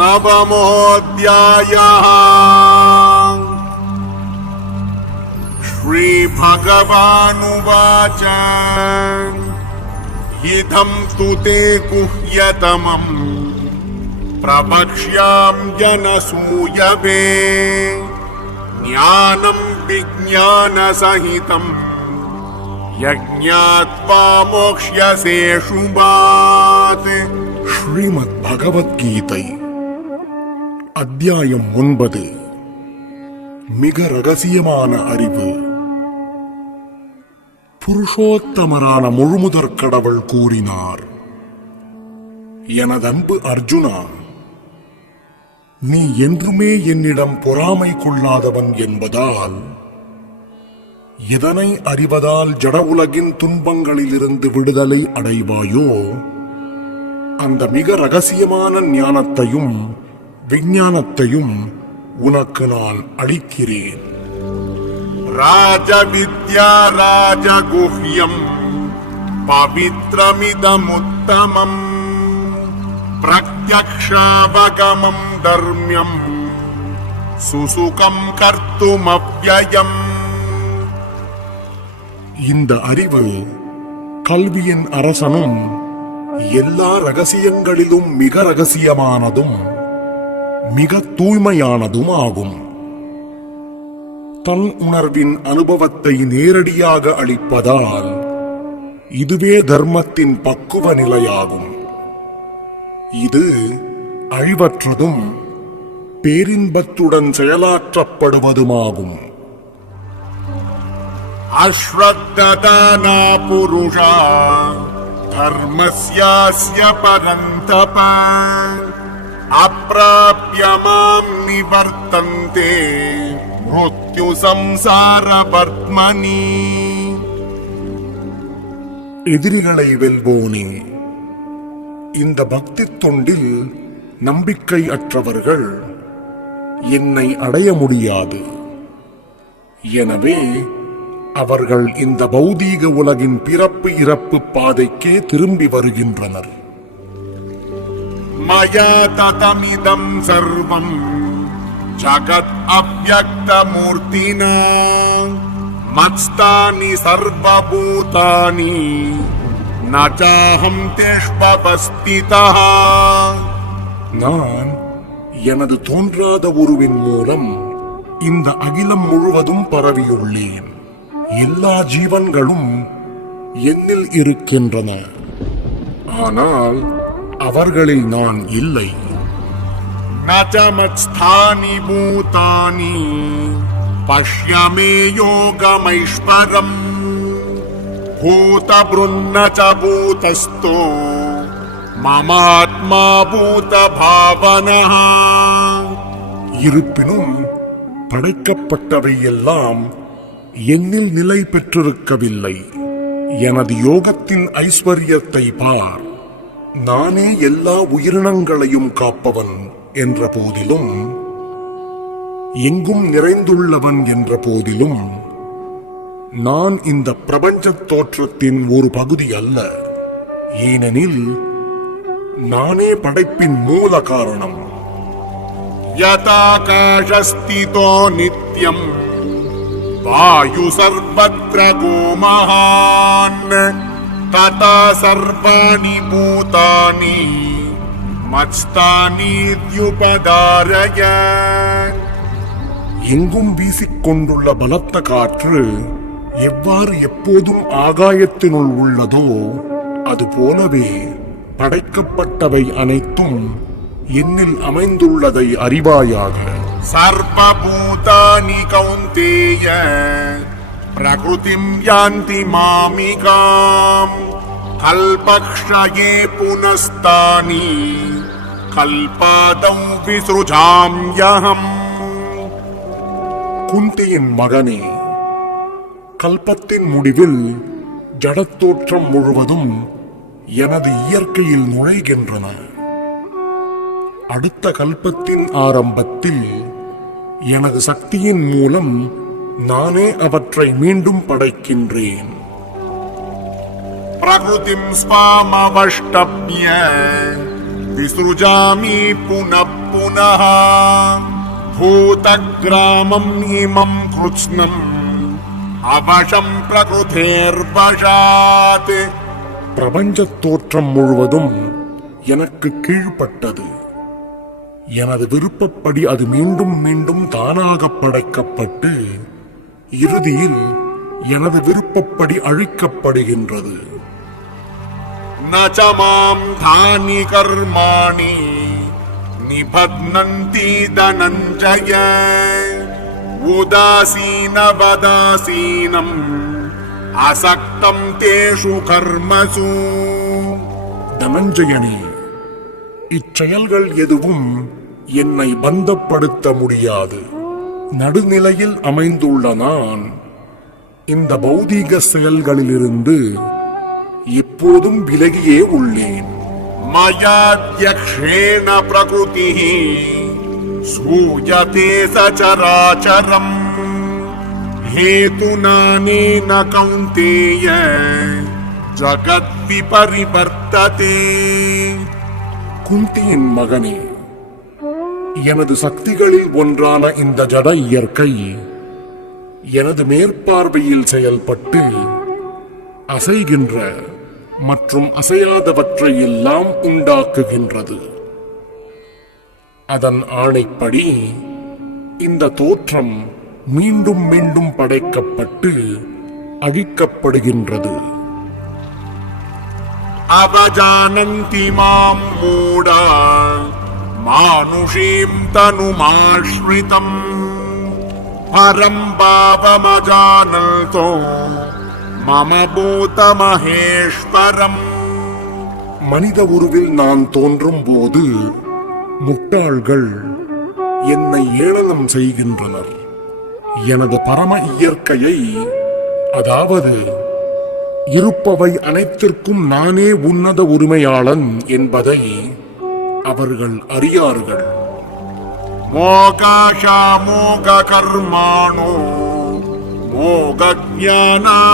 नवमोऽध्यायः। श्रीभगवानुवाच। इदं तु ते गुह्यतमम् प्रवक्ष्यां जनसूयवे। ज्ञानं विज्ञानसहितम् यज्ञात्वा मोक्ष्यसेशु बात् श्रीमद्भगवद्गीतै அத்தியாயம் ஒன்பது. மிக ரகசியமான அறிவு. புருஷோத்தமரான முழுமுதற் கடவுள் கூறினார் எனதன்பு அர்ஜுனா நீ என்றுமே என்னிடம் பொறாமை கொள்ளாதவன் என்பதால் எதனை அறிவதால் ஜட உலகின் துன்பங்களிலிருந்து விடுதலை அடைவாயோ அந்த மிக ரகசியமான ஞானத்தையும் விஞ்ஞானத்தையும் உனக்கு நான் அளிக்கிறேன். ராஜவித்யா ராஜகுஹ்யம் பவித்ரமிதமுத்தமம். பிரத்யக்ஷாவகமம் தர்மியம் சுசுகம் கர்த்துமவ்யயம். இந்த அறிவு கல்வியின் அரசனும் எல்லா ரகசியங்களிலும் மிக ரகசியமானதும் மிக தூய்மையானதும் ஆகும் தன் உணர்வின் அனுபவத்தை நேரடியாக அளிப்பதால் இதுவே தர்மத்தின் பக்குவ நிலையாகும். இது அழிவற்றதும் பேரின்பத்துடன் செயலாற்றப்படுவதுமாகும். அஸ்வக்ததானா புருஷா தர்மஸ்யாஸ்ய பரந்தபா अप्राप्य माम् निवर्तन्ते मृत्युसंसारवर्त्मनि எதிரிகளை வெல்வோனே இந்த பக்தி தொண்டில் நம்பிக்கை அற்றவர்கள் என்னை அடைய முடியாது எனவே அவர்கள் இந்த பௌதீக உலகின் பிறப்பு இறப்பு பாதைக்கே திரும்பி வருகின்றனர் मया ततमिदम् सर्वम् जगत् अव्यक्तमूर्तिना मत्स्तानि सर्वभूतानि न चाहम् तेष्वस्थितः நான் எனது தோன்றாத உருவின் மூலம் இந்த அகிலம் முழுவதும் பரவியுள்ளேன் எல்லா ஜீவன்களும் என்னில் இருக்கின்றன ஆனால் அவர்களில் நான் இல்லை. நச்சமஸ்தானி பூதானி பஷ்யமே யோகமைஸ்வரம் பூதபுன்ன பூதஸ்தோ மமாத்மா பூத பாவனஹா இருப்பினும் படைக்கப்பட்டவை எல்லாம் என்னில் நிலை பெற்றிருக்கவில்லை. எனது யோகத்தின் ஐஸ்வர்யத்தை பார். நானே எல்லா உயிரினங்களையும் காப்பவன் என்ற போதிலும் எங்கும் நிறைந்துள்ளவன் என்ற போதிலும் நான் இந்த பிரபஞ்ச தோற்றத்தின் ஒரு பகுதி அல்ல ஏனெனில் நானே படைப்பின் மூல காரணம் यथाकाशस्थितो नित्यम् वायु सर्वत्र गोमहान् तथा सर्वाणि भूतानि मत्स्तानीत्युपधारय எங்கும் வீசிக்கொண்டுள்ள பலத்த காற்று எவ்வாறு எப்போதும் ஆகாயத்தினுள் உள்ளதோ அதுபோலவே படைக்கப்பட்டவை அனைத்தும் என்னில் அமைந்துள்ளதை அறிவாயாக सर्वभूतानि कौन्तेय प्रकृतिम् यान्ति मामिकाम् कल्पक्षये पुनस्तानि कल्पादौ विसृजाम्यहम् குந்தியின் மகனே கல்பத்தின் முடிவில் ஜடத்தோற்றம் முழுவதும் எனது இயற்கையில் நுழைகின்றன அடுத்த கல்பத்தின் ஆரம்பத்தில் எனது சக்தியின் மூலம் நானே அவற்றை மீண்டும் படைக்கின்றேன் प्रकृतिम् स्वामवष्टभ्य विसृजामि पुनः पुनः भूतग्रामम् इमम् कृत्स्नम् अवशम् प्रकृतेर्वशात् பிரபஞ்சத் தோற்றம் முழுவதும் எனக்கு கீழ்ப்பட்டது எனது விருப்பப்படி அது மீண்டும் மீண்டும் தானாக படைக்கப்பட்டு இறுதியில் எனது விருப்பப்படி அழிக்கப்படுகின்றது न च माम् धानि कर्माणि निबध्नन्ति धनञ्जय उदासीनवदासीनम् असक्तम् तेषु कर्मसु தனஞ்சயனே இச்செயல்கள் எதுவும் என்னை பந்தப்படுத்த முடியாது நடுநிலையில் அமைந்துள்ள நான் இந்த பௌதீக செயல்களிலிருந்து எப்போதும் விலகியே உள்ளேன் मयाध्यक्षेण प्रकृतिः सूयते सचराचरम् हेतुनानेन कौन्तेय जगद्विपरिवर्तते குந்தியின் மகனே எனது சக்திகளில் ஒன்றான இந்த ஜட இயற்கை எனது மேற்பார்வையில் செயல்பட்டு அசைகின்ற மற்றும் அசையாதவற்றை எல்லாம் உண்டாக்குகின்றது. அதன் ஆணைப்படி இந்த தோற்றம் மீண்டும் மீண்டும் படைக்கப்பட்டு அழிக்கப்படுகின்றது. அவஜானந்தி மாம் மூடா மானுஷீம் தனுமாஸ்ரிதம் பரம் பாவமஜானல்தோம் மம பூத மகேஸ்வரம் மனித உருவில் நான் தோன்றும் போது முட்டாள்கள் என்னை ஏளனம் செய்கின்றனர். எனது பரம இயற்கையை அதாவது இருப்பவை அனைத்திற்கும் நானே உன்னத உரிமையாளன் என்பதை அவர்கள் அறியார்கள். மோகாஷா மோக கர்மானோ मोकाशामोगकर्माणो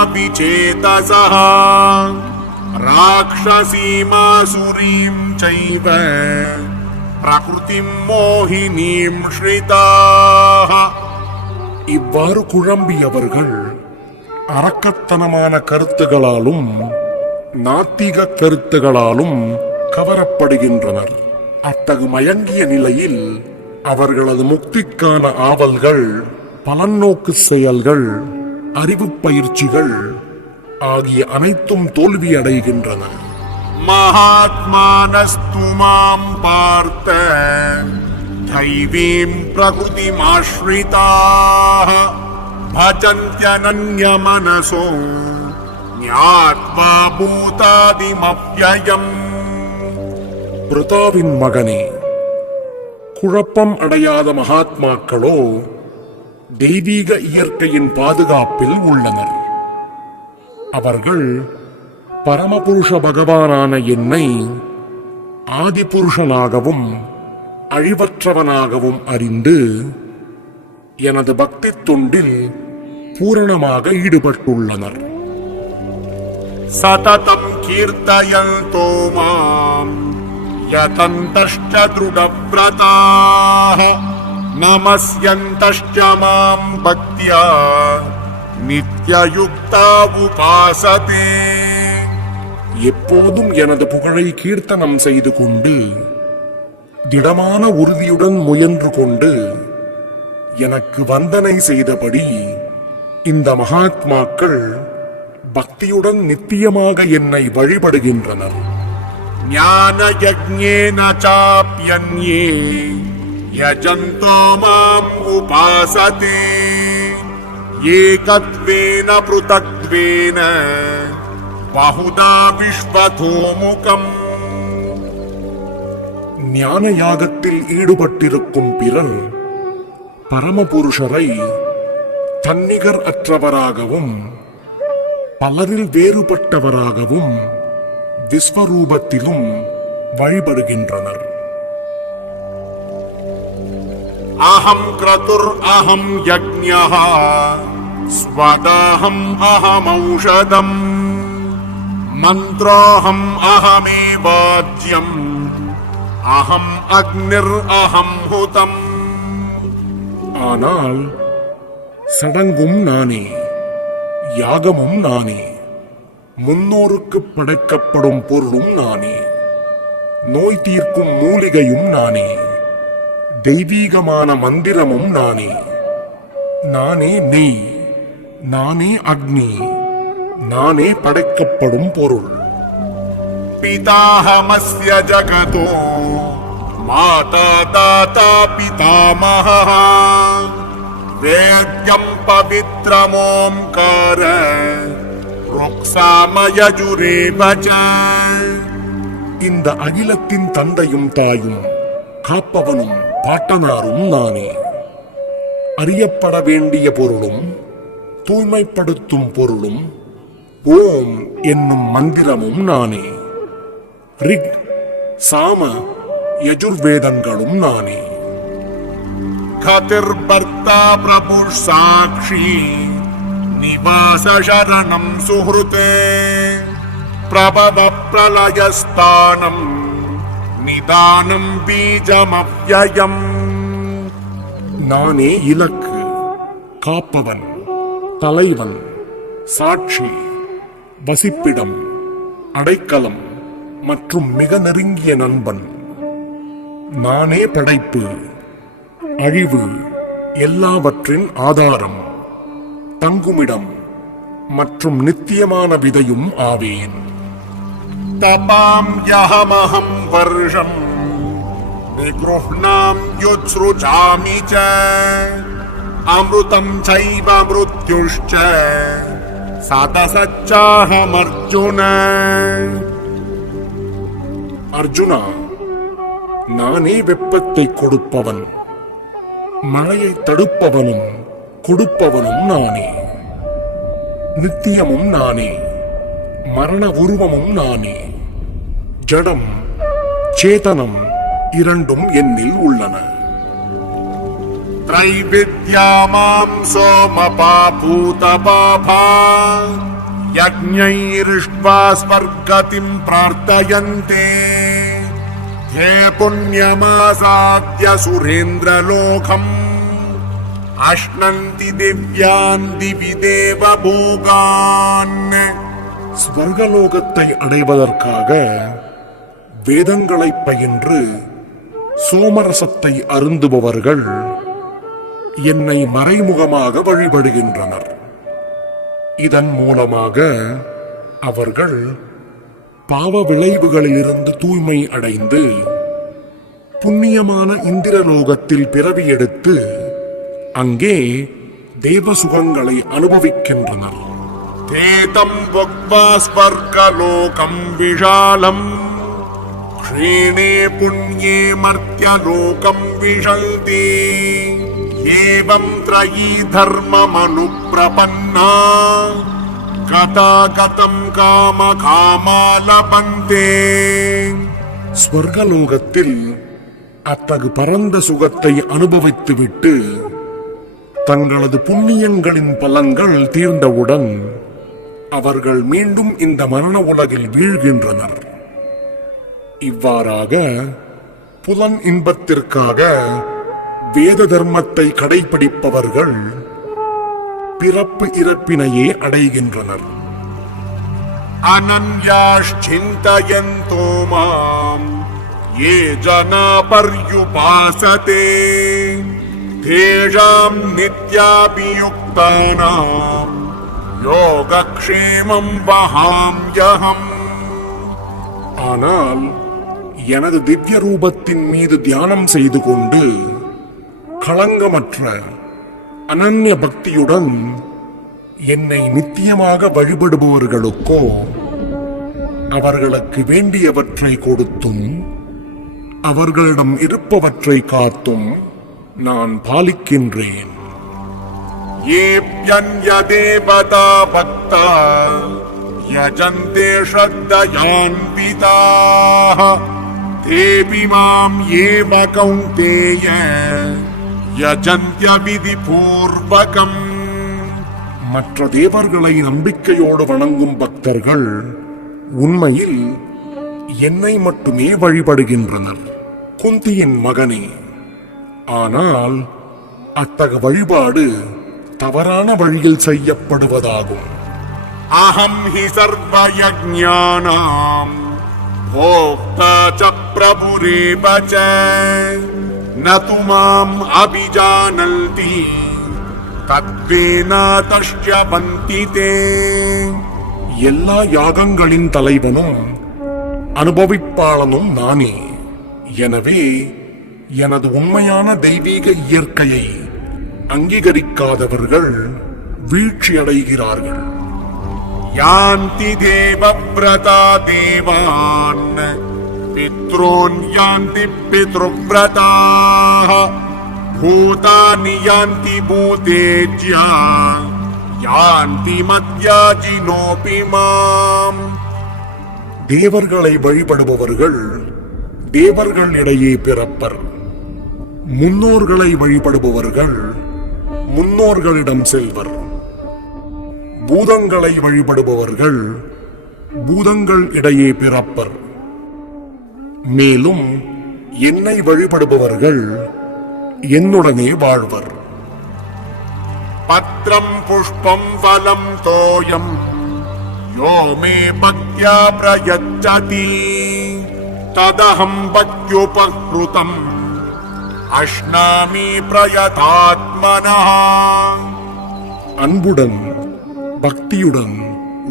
मोगज्ञानाभिचेतसः राक्षसीमासुरीम् चैव प्रकृतिम् मोहिनीम् श्रिताः இவ்வாறு குழம்பியவர்கள் அரக்கத்தனமான கருத்துகளாலும் நாத்திக கருத்துகளாலும் கவரப்படுகின்றனர் அத்தகு மயங்கிய நிலையில் அவர்களது முக்திக்கான ஆவல்கள் பலநோக்கு செயல்கள் அறிவு பயிற்சிகள் ஆகிய அனைத்தும் தோல்வி அடைகின்றன மகாத்மானஸ்து மாம் பார்த்த தைவீம் பிரகிருதி ஆஸ்ரிதாக பஜந்தியனன்ய மனசோ ஞாத்வா பூதாதிமப்யயம் பிரதாவின் மகனே குழப்பம் அடையாத மகாத்மாக்களோ தெய்வீக இயற்கையின் பாதுகாப்பில் உள்ளனர். அவர்கள் பரமபுருஷ பகவானான என்னை ஆதிபுருஷனாகவும் அழிவற்றவனாகவும் அறிந்து எனது பக்தி தொண்டில் பூரணமாக ஈடுபட்டுள்ளனர். சததம் கீர்த்தயந்தோமாம் யதந்தஷ்ட திருடப்ரதாக नमस्यन्तश्च माम् भक्त्या नित्ययुक्ता उपासते எப்போதும் எனது புகழை கீர்த்தனம் செய்து கொண்டு திடமான உறுதியுடன் முயன்று கொண்டு எனக்கு வந்தனை செய்தபடி இந்த மகாத்மாக்கள் பக்தியுடன் நித்தியமாக என்னை வழிபடுகின்றனர் ज्ञानयज्ञेन चाप्यन्ये यजन्तो माम् उपासते एकत्वेन पृथक्त्वेन बहुधा विश्वतोमुखम् ஞான யாகத்தில் ஈடுபட்டிருக்கும் பிறர் பரமபுருஷரை தன்னிகர் அற்றவராகவும் பலரில் வேறுபட்டவராகவும் விஸ்வரூபத்திலும் வழிபடுகின்றனர் அஹம் கிரதுர் அஹம் யக்ஞா ஸ்வதாஹம் அஹமௌஷதம் மந்த்ராஹம் அஹமே வாஜ்யம் அஹம் அக்னிர் அஹம் ஹுதம் ஆனால் சடங்கும் நானே யாகமும் நானே முன்னோருக்கு படைக்கப்படும் பொருளும் நானே நோய் தீர்க்கும் மூலிகையும் நானே. தெய்வீகமான மந்திரமும் நானே நானே நெய் நானே அக்னி நானே படைக்கப்படும் பொருள் पिताहमस्य जगतो माता दाता पितामहः वेद्यम् पवित्रमोङ्कार रुक्सामयजुरेव च இந்த அகிலத்தின் தந்தையும் தாயும் காப்பவனும் பாட்டனாரும் நானே. அறியப்பட வேண்டிய பொருளும் தூய்மைப்படுத்தும் பொருளும் ஓம் என்னும் மந்திரமும் நானே. ரிக் சாம யஜுர்வேதங்களும் நானே. கதிர்பர்த்தா பிரபு சாட்சி நிவாச சரணம் சுஹுதே பிரபவ பிரலயஸ்தானம் நிதானம் பீஜமவ்யயம். நானே இலக்கு காப்பவன் தலைவன் சாட்சி வசிப்பிடம் அடைக்கலம் மற்றும் மிக நெருங்கிய நண்பன். நானே படைப்பு அழிவு எல்லாவற்றின் ஆதாரம். தங்குமிடம் மற்றும் நித்தியமான விதையும் ஆவேன். तपाम् यहमहम् वर्षम् निगृह्णाम् युत्सृजामि च अमृतम् चैव मृत्युश्च सतसच्चाहमर्जुन அர்ஜுனா நானே வெப்பத்தை கொடுப்பவன் மழையை தடுப்பவனும் கொடுப்பவனும் நானே நித்தியமும் நானே மரண உருவமும் நானே ஜடம் சேதனம் இரண்டும் என்னில் உள்ளன त्रैविद्या माम् सोमपापूतपापा यज्ञैरिष्ट्वा स्वर्गतिम् प्रार्थयन्ते हे पुण्यमासाद्य सुरेन्द्रलोकम् अश्नन्ति दिव्यान् दिवि देवभोगान् சொர்க்கலோகத்தை அடைவதற்காக வேதங்களை பயின்று சோமரசத்தை அருந்துபவர்கள் என்னை மறைமுகமாக வழிபடுகின்றனர். இதன் மூலமாக அவர்கள் பாவ விளைவுகளிலிருந்து தூய்மை அடைந்து புண்ணியமான இந்திரலோகத்தில் பிறவி எடுத்து அங்கே தேவ சுகங்களை அனுபவிக்கின்றனர். ते तम् भुक्त्वा स्वर्गलोकम् विशालम् क्षीणे पुण्ये मर्त्यलोकम् विशन्ति एवम् त्रयी धर्ममनुप्रपन्ना गता गतम् काम कामालपन्ते ஸ்வர்கலோகத்தில் அத்தகு பரந்த சுகத்தை அனுபவித்துவிட்டு தங்களது புண்ணியங்களின் பலன்கள் தீர்ந்தவுடன் அவர்கள் மீண்டும் இந்த மரண உலகில் வீழ்கின்றனர் இவ்வாறாக புலன் இன்பத்திற்காக வேத தர்மத்தை கடைபிடிப்பவர்கள் பிறப்பு இறப்பினையே அடைகின்றனர் अनन्याश्चिन्तयन्तो माम् ये जना पर्युपासते तेषाम् नित्याभियुक्तानाम् யோகக்ஷேமம் வஹாம்யகம் ஆனால் எனது திவ்ய ரூபத்தின் மீது தியானம் செய்து கொண்டு களங்கமற்ற அனன்ய பக்தியுடன் என்னை நித்தியமாக வழிபடுபவர்களுக்கோ அவர்களுக்கு வேண்டியவற்றை கொடுத்தும் அவர்களிடம் இருப்பவற்றை காத்தும் நான் பாலிக்கின்றேன். येऽप्यन्यदेवता भक्ता यजन्ते श्रद्धयान्विताः तेऽपि माम् एव कौन्तेय यजन्त्यविधिपूर्वकम् மற்ற தேவர்களை நம்பிக்கையோடு வணங்கும் பக்தர்கள் உண்மையில் என்னை மட்டுமே வழிபடுகின்றனர் குந்தியின் மகனே ஆனால் அத்தக வழிபாடு தவறான வழியில் செய்யப்படுவதாகும் अहं हि सर्वयज्ञानाम् भोक्ता च प्रभुरेव च न तु माम् अभिजानन्ति तत्त्वेनातश्च बन्ति ते எல்லா யாகங்களின் தலைவனும் அனுபவிப்பாளனும் நானே எனவே எனது உண்மையான தெய்வீக இயற்கையை அங்கீகரிக்காதவர்கள் வீழ்ச்சி அடைகிறார்கள் யாந்தி தேவ பிரதா தேவான் பித்ரோன் யாந்தி பித்ருவிரதாக பூதானி யாந்தி பூதேஜ்யா. யாந்தி மத்யாஜி நோபி மாம். தேவர்களை வழிபடுபவர்கள் தேவர்கள் இடையே பிறப்பர். முன்னோர்களை வழிபடுபவர்கள் முன்னோர்களிடம் செல்வர். பூதங்களை வழிபடுபவர்கள் பூதங்கள் இடையே பிறப்பர். மேலும் என்னை வழிபடுபவர்கள் என்னுடனே வாழ்வர். பத்திரம் புஷ்பம் வலம் தோயம் யோமே பக்தியா பிரயச்சதி. ததகம் பக்யுபகிருதம் அஷ்ணாமி பிரயதாத். प्रयतात्मनः அன்புடன் பக்தியுடன்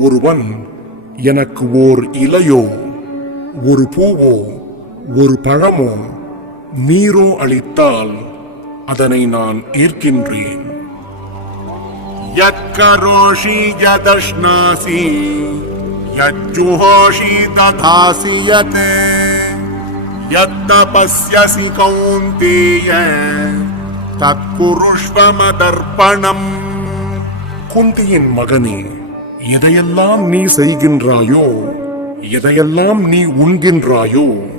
ஒருவன் எனக்கு ஓர் இலையோ ஒரு பூவோ ஒரு பழமோ நீரோ அளித்தால் அதனை நான் ஏற்கின்றேன் यत्करोषि यदश्नासि यज्जुहोषि दधासि यत् यत्तपस्यसि कौन्तेय தற்குருஷ்வமதர்ப்பணம். குந்தியின் மகனே எதையெல்லாம் நீ செய்கின்றாயோ எதையெல்லாம் நீ உண்கின்றாயோ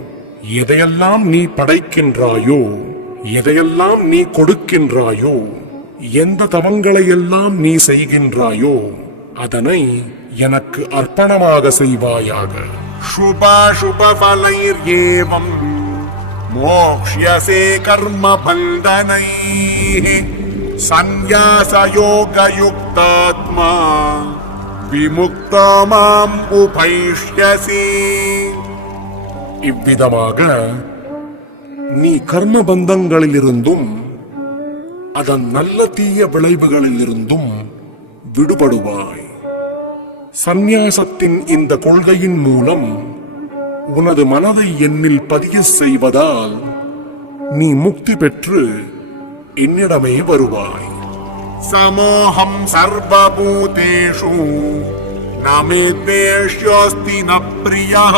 எதையெல்லாம் நீ படைக்கின்றாயோ எதையெல்லாம் நீ கொடுக்கின்றாயோ எந்த தவங்களையெல்லாம் நீ செய்கின்றாயோ அதனை எனக்கு அர்ப்பணமாக செய்வாயாக. சுபாஷுபலைர் ஏவம். मोक्ष्यसे कर्मबन्धनैः सन्न्यासयोगयुक्तात्मा विमुक्तो माम् उपैष्यसि இவ்விதமாக நீ கர்ம பந்தங்களிலிருந்தும் அதன் நல்ல தீய விளைவுகளிலிருந்தும் விடுபடுவாய் சந்நியாசத்தின் இந்த கொள்கையின் மூலம் உனது மனதை என்னில் பதிய செய்வதால் நீ முக்தி பெற்று என்னிடமே வருவாய் समोऽहम् सर्वभूतेषु न मे द्वेष्योऽस्ति न प्रियः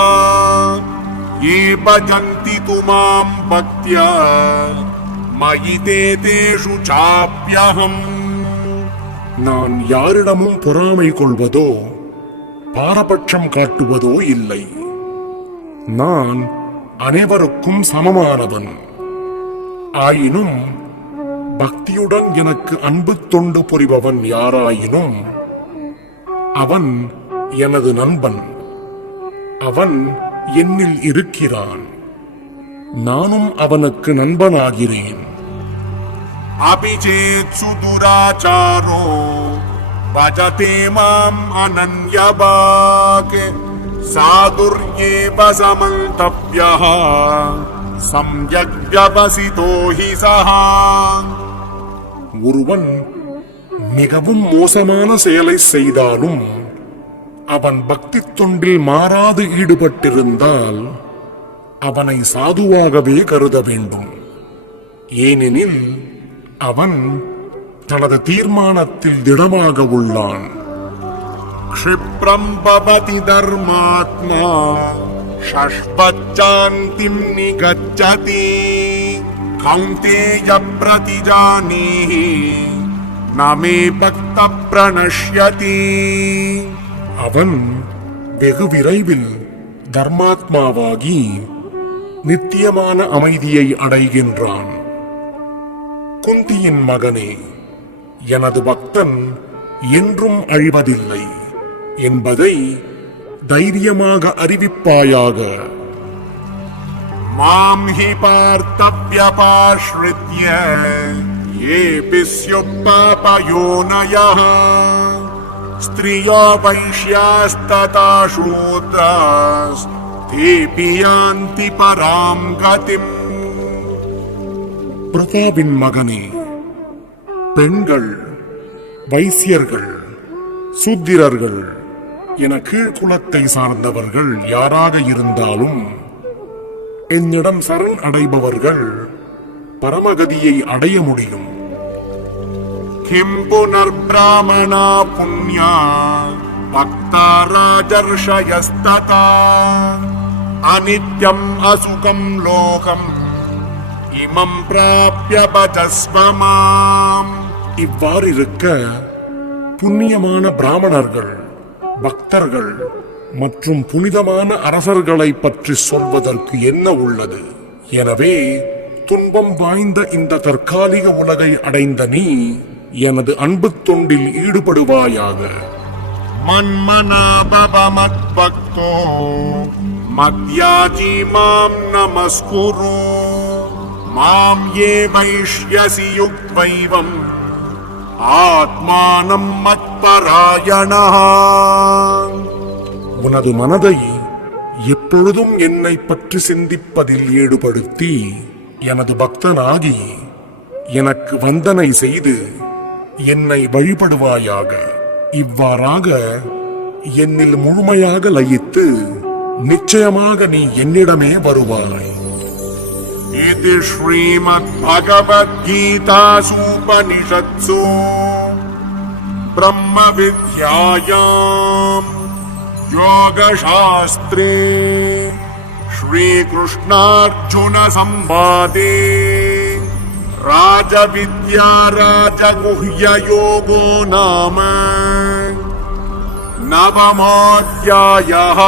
ये भजन्ति तु माम् भक्त्या मयि ते तेषु चाप्यहम् நான் யாரிடமும் பொறாமை கொள்வதோ பாரபட்சம் காட்டுவதோ இல்லை நான் அனைவருக்கும் சமமானவன். ஆயினும் பக்தியுடன் எனக்கு அன்பு தொண்டு புரிபவன் யாராயினும் அவன் எனது நண்பன். அவன் என்னில் இருக்கிறான். நானும் அவனுக்கு நண்பனாகிறேன். அபிஜேத் சுதுராச்சாரோ பஜதே மாம் அனன்யபாகே. साधुर्येव समन्तव्यः सम्यग् व्यवसितो हि सः ஒருவன் மிகவும் மோசமான செயலை செய்தாலும் அவன் பக்தி தொண்டில் மாறாது ஈடுபட்டிருந்தால் அவனை சாதுவாகவே கருத வேண்டும் ஏனெனில் அவன் தனது தீர்மானத்தில் திடமாக உள்ளான் क्षिप्रम् भवति धर्मात्मा षष्पच्चान्तिम् निगच्छति कौन्तेय प्रतिजानीहि न मे भक्त प्रणश्यति அவன் வெகு விரைவில் தர்மாத்மாவாகி நித்தியமான அமைதியை அடைகின்றான் குந்தியின் மகனே எனது பக்தன் என்றும் அழிவதில்லை என்பதை தைரியமாக அறிவிப்பாயாக. மாம் ஹி பார்த்தவ்யபாஸ்ருத்ய ஏபி ஸ்யுப்பாபயோனயः ஸ்திரியோ வைஷ்யாஸ்ததா சூத்ராஸ் தேபி பராம் கதிம். பிரதாவின் மகனே பெண்கள் வைசியர்கள் சூத்திரர்கள் என கீழ்குலத்தை சார்ந்தவர்கள் யாராக இருந்தாலும் என்னிடம் சரண் அடைபவர்கள் பரமகதியை அடைய முடியும் किं पुनर्ब्राह्मणा पुण्या भक्ता राजर्षयस्तथा अनित्यम् असुखम् लोकम् इमम् प्राप्य भजस्व माम् இவ்வாறிருக்க புண்ணியமான பிராமணர்கள் பக்தர்கள் மற்றும் புனிதமான அரசர்களை பற்றி சொல்வதற்கு என்ன உள்ளது? எனவே துன்பம் வாய்ந்த இந்த தற்காலிக உலகை அடைந்த நீ எனது அன்பு தொண்டில் ஈடுபடுவாயாக. மன்மனாபவமத்பக்தோ மத்யாஜி மாம் நமஸ்குரு. மாம் ஏ வைஷ்யசி யுக்வைவம் ஆத்மானம் மத்பராயண. உனது மனதை எப்பொழுதும் என்னை பற்றி சிந்திப்பதில் ஈடுபடுத்தி எனது பக்தனாகி எனக்கு வந்தனை செய்து என்னை வழிபடுவாயாக. இவ்வாறாக என்னில் முழுமையாக லயித்து நிச்சயமாக நீ என்னிடமே வருவாய். इति श्रीमद्भगवद्गीतासूपनिषत्सु ब्रह्मविद्यायाम् योगशास्त्रे श्रीकृष्णार्जुनसंवादे राजविद्या राजगुह्ययोगो नाम नवमोऽध्यायः